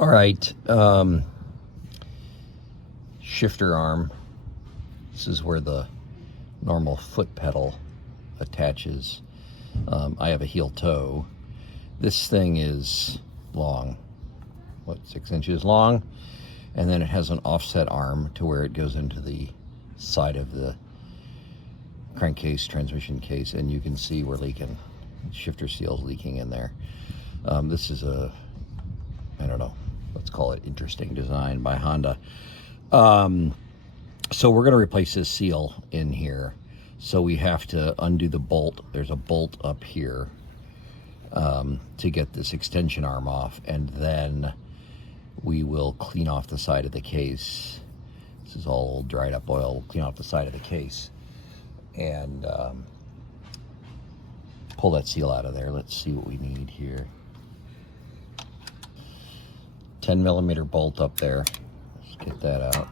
All right, shifter arm. This is where the normal foot pedal attaches. I have a heel toe. This thing is long, what, 6 inches long? And then it has an offset arm to where it goes into the side of the crankcase, transmission case, and you can see we're leaking. Shifter seal's leaking in there. This is a, I don't know, let's call it interesting design by Honda. So we're going to replace this seal in here. So we have to undo the bolt. There's a bolt up here to get this extension arm off, and then we will clean off the side of the case. This is all dried up oil. We'll clean off the side of the case and pull that seal out of there. Let's see what we need here. 10mm bolt up there. Let's get that out.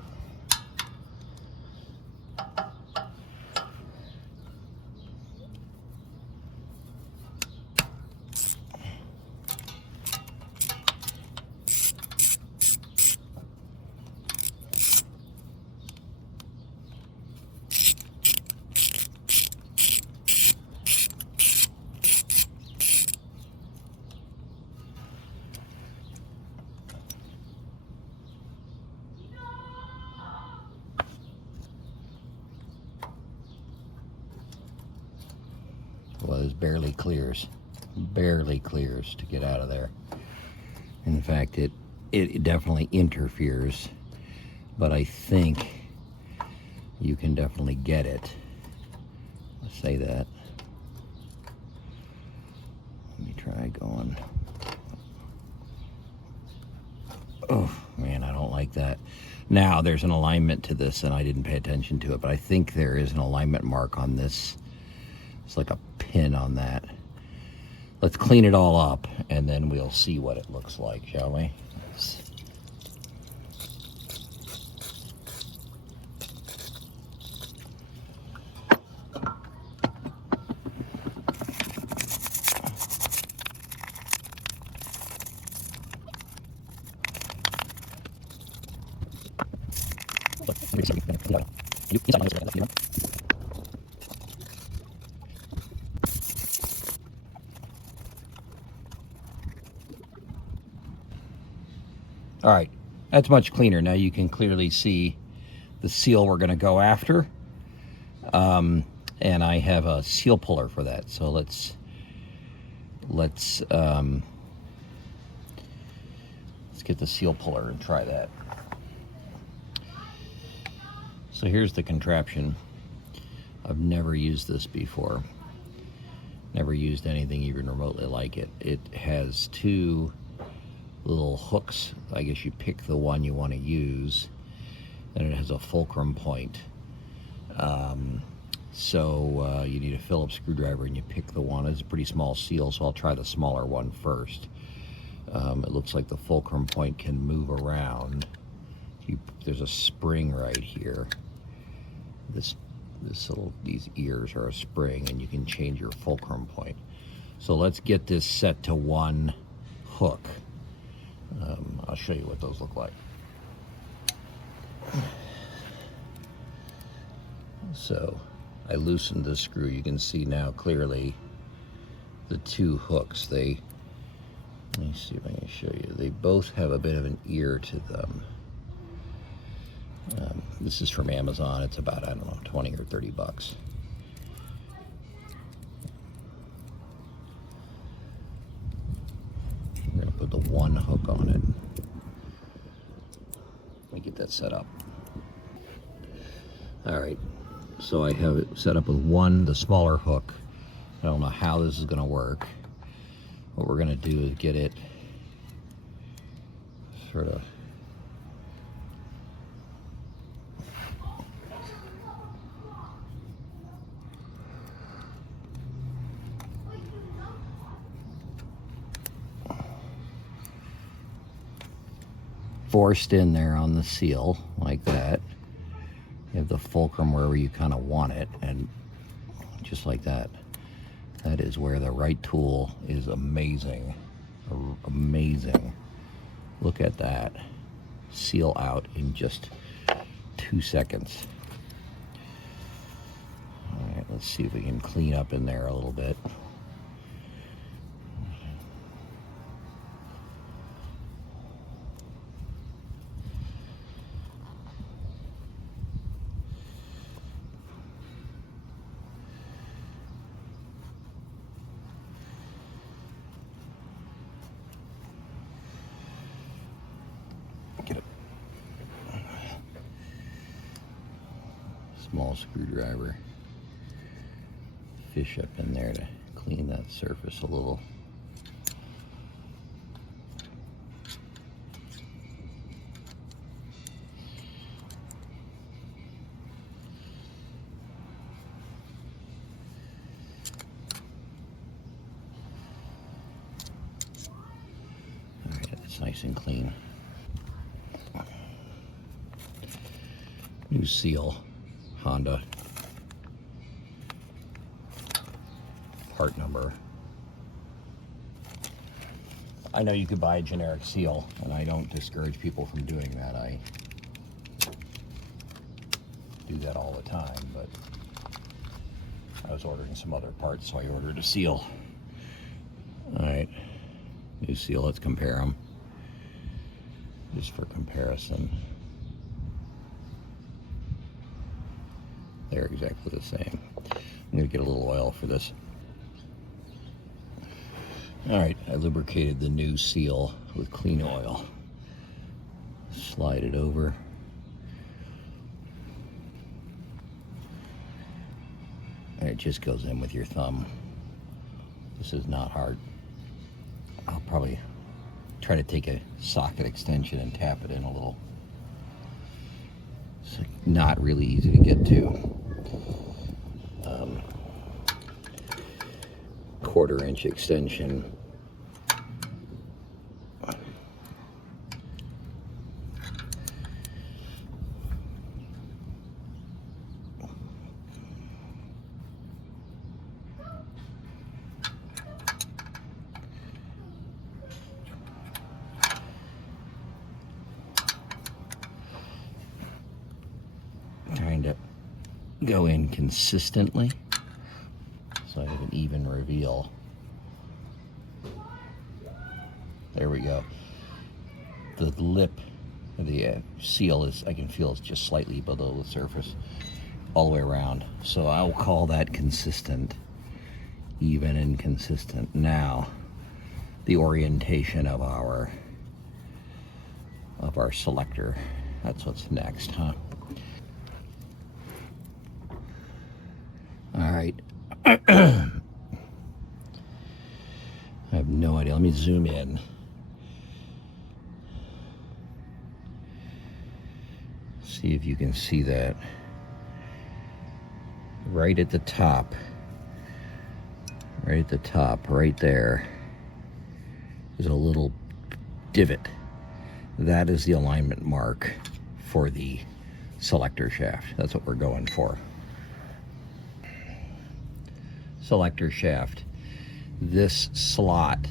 Well, this barely clears to get out of there. In fact, it definitely interferes, but I think you can definitely get it. Let's say that. Let me try going. Oh man, I don't like that. Now there's an alignment to this and I didn't pay attention to it, but I think there is an alignment mark on this. It's like a pin on that. Let's clean it all up and then we'll see what it looks like, shall we? All right, that's much cleaner. Now you can clearly see the seal we're going to go after. And I have a seal puller for that. So let's get the seal puller and try that. So here's the contraption. I've never used this before. Never used anything even remotely like it. It has two little hooks. I guess you pick the one you want to use. And it has a fulcrum point. So you need a Phillips screwdriver and you pick the one. It's a pretty small seal, so I'll try the smaller one first. It looks like the fulcrum point can move around. There's a spring right here. These ears are a spring, and you can change your fulcrum point. So let's get this set to one hook. I'll show you what those look like. So I loosened the screw. You can see now clearly the two hooks. Let me see if I can show you. They both have a bit of an ear to them. This is from Amazon. It's about, I don't know, 20 or 30 bucks. I'm going to put the one hook on it. Let me get that set up. All right, so I have it set up with the smaller hook. I don't know how this is going to work. What we're going to do is get it sort of forced in there on the seal like that. You have the fulcrum wherever you kind of want it, and just like that. That is where the right tool is amazing. Amazing. Look at that. Seal out in just 2 seconds. All right, let's see if we can clean up in there a little bit. Get a small screwdriver. Fish up in there to clean that surface a little. All right, that's nice and clean. New seal, Honda. Part number. I know you could buy a generic seal, and I don't discourage people from doing that. I do that all the time, but I was ordering some other parts, so I ordered a seal. All right, new seal, let's compare them. Just for comparison. They're exactly the same. I'm gonna get a little oil for this. All right, I lubricated the new seal with clean oil. Slide it over. And it just goes in with your thumb. This is not hard. I'll probably try to take a socket extension and tap it in a little. It's not really easy to get to. 1/4 inch extension. Trying to go in consistently so I have an even reveal. There we go. The lip of the seal is, I can feel it's just slightly below the surface all the way around. So I'll call that consistent, even and consistent. Now, the orientation of our selector. That's what's next, huh? All right. I have no idea. Let me zoom in. See if you can see that. Right at the top. Right at the top, right there, is a little divot. That is the alignment mark for the selector shaft. That's what we're going for. Selector shaft. This slot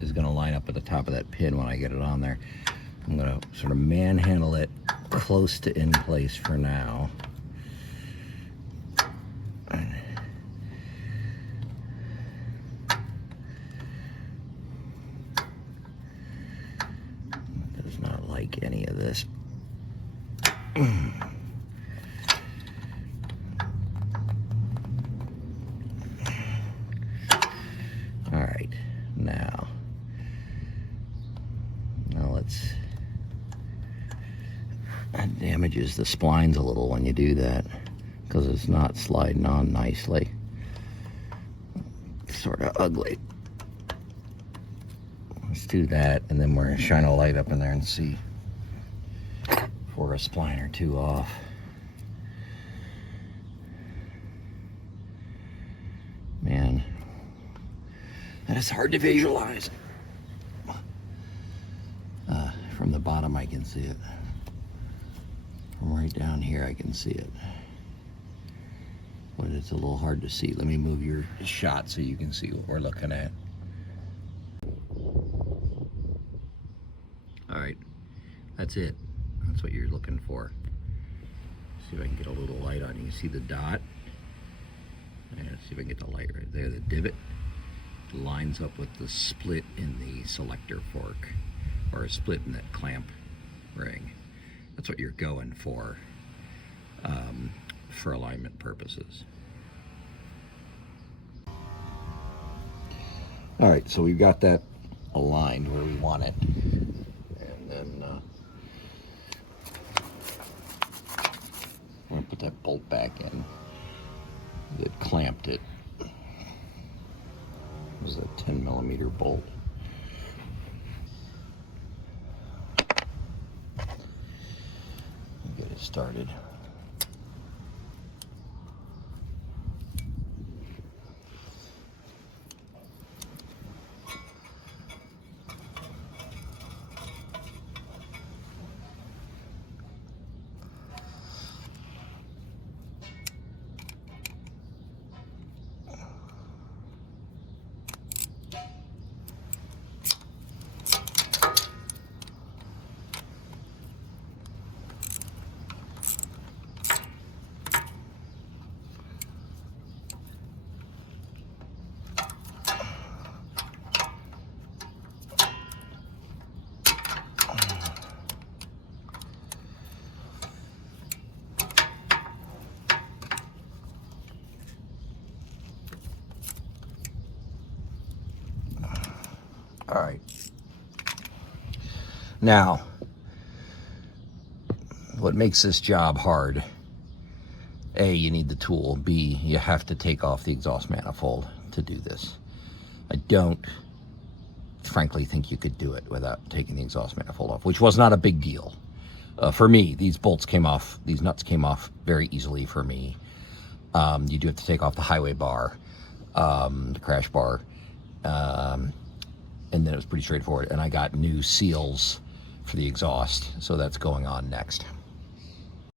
is going to line up at the top of that pin when I get it on there. I'm going to sort of manhandle it close to in place for now. Does not like any of this. All right, now let's, that damages the splines a little when you do that because it's not sliding on nicely. It's sort of ugly. Let's do that, and then we're gonna shine a light up in there and see if we're a spline or two off. Man, that is hard to visualize. From the bottom I can see it. From right down here I can see it. But it's a little hard to see. Let me move your shot so you can see what we're looking at. All right, that's it. That's what you're looking for. See if I can get a little light on. You can see the dot. And see if I can get the light right there. The divot lines up with the split in the selector fork, or a split in that clamp ring. That's what you're going for alignment purposes. All right, so we've got that aligned where we want it, and then I'm gonna put that bolt back in that clamped it. It was a 10mm bolt. Get it started. All right. Now, what makes this job hard, A, you need the tool. B, you have to take off the exhaust manifold to do this. I don't, frankly, think you could do it without taking the exhaust manifold off, which was not a big deal. For me, these bolts came off, these nuts came off very easily for me. You do have to take off the highway bar, the crash bar, and then it was pretty straightforward. And I got new seals for the exhaust, so that's going on next.